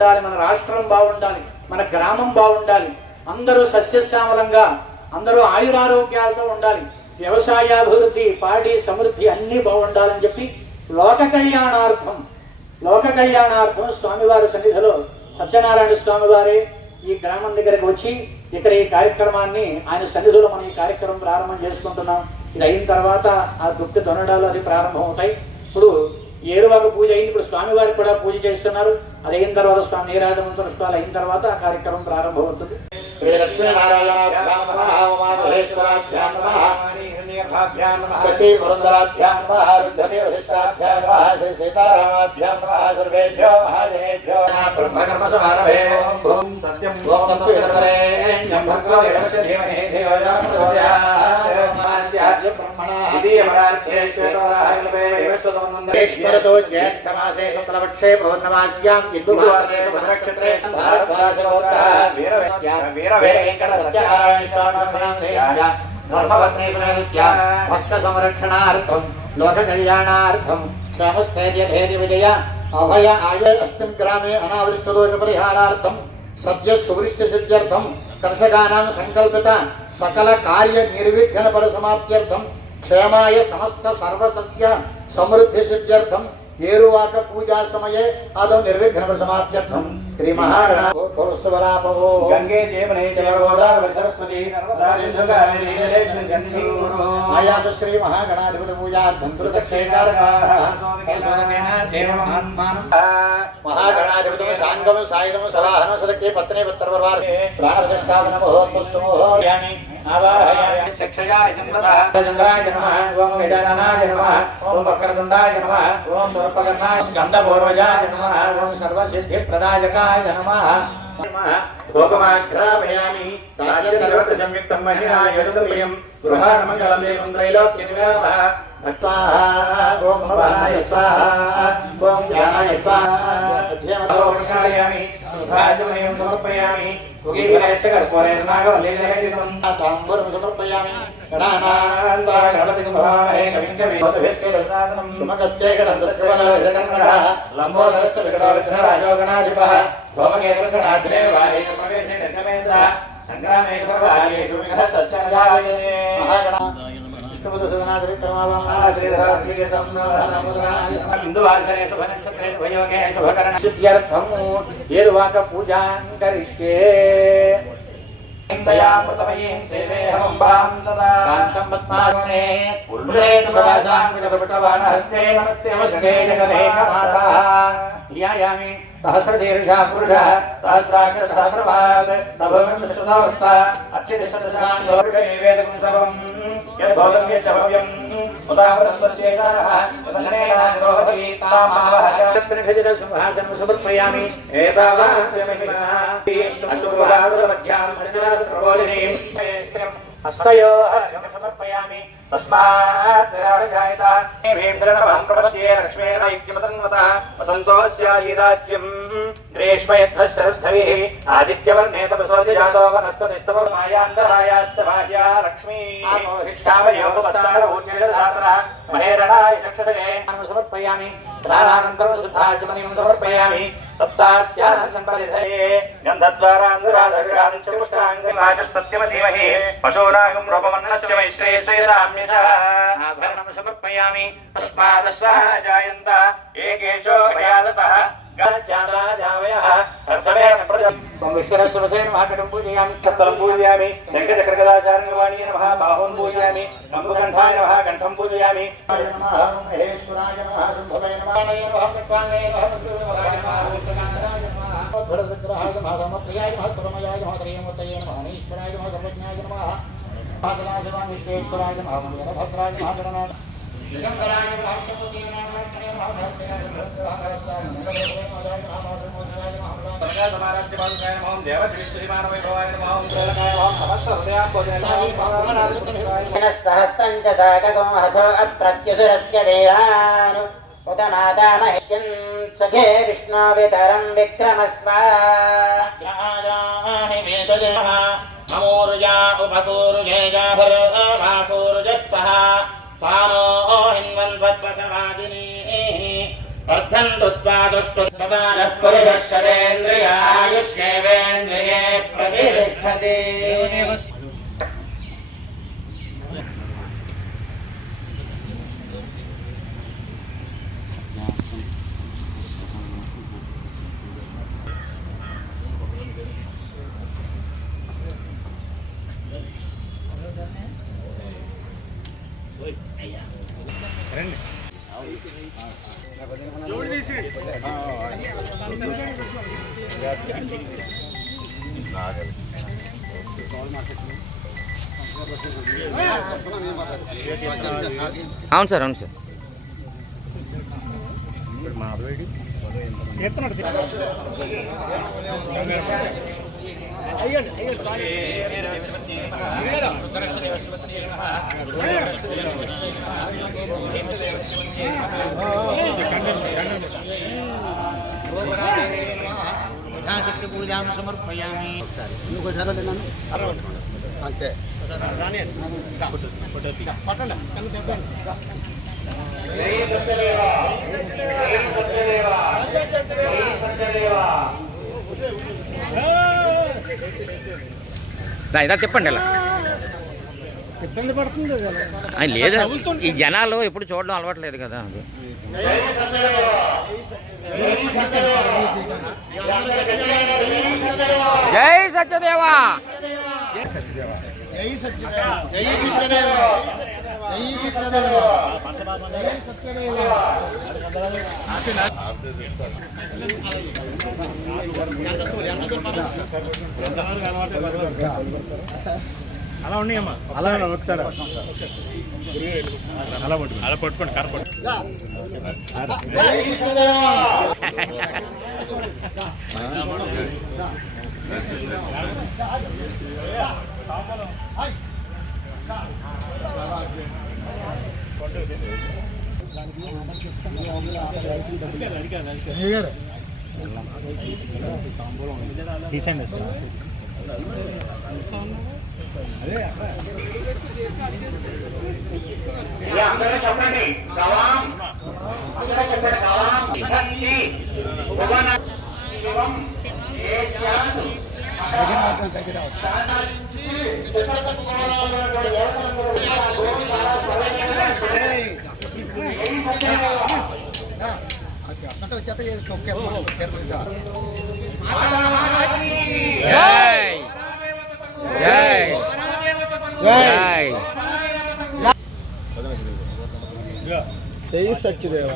మన రాష్ట్రం బాగుండాలి, మన గ్రామం బాగుండాలి, అందరూ సస్యశ్యామలంగా అందరూ ఆయురారోగ్యాలతో ఉండాలి, వ్యవసాయాభివృద్ధి పాడి సమృద్ధి అన్నీ బాగుండాలని చెప్పి లోక కళ్యాణార్థం స్వామివారి సన్నిధిలో సత్యనారాయణ స్వామి వారే ఈ గ్రామం దగ్గరకు వచ్చి ఇక్కడ ఈ కార్యక్రమాన్ని ఆయన సన్నిధిలో మనం ఈ కార్యక్రమం ప్రారంభం చేసుకుంటున్నాం. ఇది అయిన తర్వాత ఆ దుఃఖ దొనడాలు అది ప్రారంభం అవుతాయి. ఇప్పుడు ఏరువాక పూజ అయింది, ఇప్పుడు స్వామివారికి కూడా పూజ చేస్తున్నారు. అది అయిన తర్వాత స్వామి నీరాజన పుష్పాలు అయిన తర్వాత ఆ కార్యక్రమం ప్రారంభం అవుతుంది. ज्येष्ठमासे शुक्लपक्षे पौर्णमास्यां हिन्दुवारे नक्षत्रे भक्त संरक्षणार्थं लोक कल्याणार्थं क्षेमस्थैर्य विजय अभय आयुर अस्मिन् ग्रामे अनावृष्टदोष परिहारार्थं सद्य सुवृष्टि सिद्ध्यर्थं कर्षकानां संकल्पित सकल कार्य निर्विघ्न परिसमाप्त्यर्थं क्षेमाय समस्त सर्वसस्य समृद्धि सिद्ध्यर्थं ఏరువాక పూజా సమయే ఆదౌ నిర్విఘ్న పరిసమాప్త్యర్థం శ్రీ మహాగణాధిపతి గంగే చేమనే జలగోదావరి సరస్వతి నర్మదా సింధు లక్ష్మీ గంధీ ఆయాత శ్రీ మహాగణాధిపతి పూజార్థం మహాగణాధిపతి సాంగమ సాయుధం సవాహన సదకే పత్నే పత్రవర్ ప్రాణప్రతిష్ఠాపన ముహూర్తస్సుముహూర్యామి ఆవాహయామి చక్షయాయ సంప్రదాయ చంద్రాయ నమః ఓం గజాననాయ నమః ఓం వక్రతుండాయ నమః ఓం స్వర్పకర్ణాయ స్కందపూర్వజాయ నమః ఓం సర్వసిద్ధిప్రదాయకాయ నమః లోకమాగ్రామయామి సాధ్యనిర్వర్త సంయుక్తం మహిళా యదుదయం గృహానమంగళం దేవం త్రైలోక్యనివాసః భక్తాః ఓం భవాయ స్వాహా ఓం జ్ఞానాయ స్వాహా అధ్యయనయామి రాజమయం సమర్పయామి ఉగీఫలస్య కర్పూరేణ నాగవల్లీలహేతితం తాంబూలం సమర్పయామి గణానాన్వా గణపతిం భవామహే కవిం కవీనామహేశ్వరసాదనం సుమకస్య గణపస్య వనరజగన్మణః లంబోదరస్య వికటవిఘ్నరాజో గణాధిపః భోమకేతుర్గణాధిదేవాయ ప్రవేశే నిర్గమేంద్ర సంగ్రామే సర్వాయేషు విఘ్నస్య మహాగణ ఏరువాక పూజాం కరిష్యే శాంతం పద్మాసనే హస్తే నమస్తే జగదేకమాతా ధ్యాయామి సహస్రదీర్ఘ పురుష సహస్రాక్ష సహస్రపాద్ నభవం సుతావస్థ అత్యధిష్ఠాంగేవేదకం సర్వం యద్భవతం యచ్చభవ్యం ఉదాహరణస్యేషాః వదనేనాగ్రోహతి తామావహ సింహాసనం సమర్పయామి ఏతావాస్యమిహిమః అశుభావృతమధ్యాం పరిసరాత్ ప్రబోధినీం హస్తయోః సమర్పయామి తస్మాత్ విరాజాయత వేదరణవహం ప్రపద్యే లక్ష్మీర్ణ ఇత్యమతన్వతః వసంతోస్యాయీరాజ్యం గ్రీష్మయద్ధశ్రద్ధవిః ఆదిత్యవర్ణే తపసోజ జాతో వనస్పతిస్తవ మాయాంతరాయాశ్చ బాహ్యా లక్ష్మీ ఆమోహిష్టావయోపస్థాన ఊర్జేదధాతర మహేరణాయ చక్షుషే సమర్పయామి ప్రాణానంతరం శుద్ధాచమనిం సమర్పయామి సప్తాస్యాః సంపరిధయే గంధద్వారాంధరాధవిరాంచపుష్టాంగరాజ సత్యమధీమహి పశూనాగం రూపమన్నస్య వైశ్రేయశ్రేయదామ్యశః ఆభరణం సమర్పయామి తస్మాదశ్వః జాయంత ఏకేచో భయాదతః గజాదాజావయః అర్థమేన ప్రజం సంవిశ్వరస్వసేన మహాకటం పూజయామి ఛత్రం పూజయామి శంఖచక్రగదాచార్యవాణీ నమః బాహుం పూజయామి కంబుకంఠాయ నమః కంఠం పూజయామి నమః మహేశ్వరాయ నమః శంభవే నమః కట్వాంగే నమః పుత్రాయ నమః ఉత్తకాంతరాయ నమః ధరవిగ్రహాయ నమః సమప్రియాయ నమః సురమయాయ నమః త్రయమూర్తయే నమః ఈశ్వరాయ నమః సర్వజ్ఞాయ నమః పాదనాశివాం విశ్వేశ్వరాయ నమః మంగళభద్రాయ నమః గణనాథ దిగంబరాయ నమః శంభవే నమః सहस्रञ्च साकगं हसो अप्रत्युसुरस्य देहानु उदनादामहिष्यं सखे विष्णुवितरं विक्रमस्माहि वेदजः अमूर्जा उपसूर्येजाभरमासूर्यः सह पानो हिन्वन्वत्पथवादिनी वर्धन्तु त्वादस्तु सदानः पुरुषः शतेन्द्रियायुष्येवेन्द्रिये प्रतिष्ठते। అవును సార్, అవును సార్. యథాశక్తి పూజాం సమర్పయామి. అంతే ఇదా చెప్పండి అలా. ఇబ్బంది పడుతుంది లేదు, ఈ జనాలు ఎప్పుడు చూడడం అలవాట్లేదు కదా. అది జై సత్యదేవా. జై సత్యదేవ, జై సత్యదేవ, జై సత్యదేవ, జై సత్యదేవ. అలా ఉన్నాయమ్మా, అలా ఒకసారి అలా పట్టుకోండి, అలా పట్టుకోండి, కర్ర పట్టుకోండి. తీసండి అందరూ చెప్పండి. గవాం అందరూ చెప్పండి. గవాం శక్తి భువన శివం జై సత్యదేవ.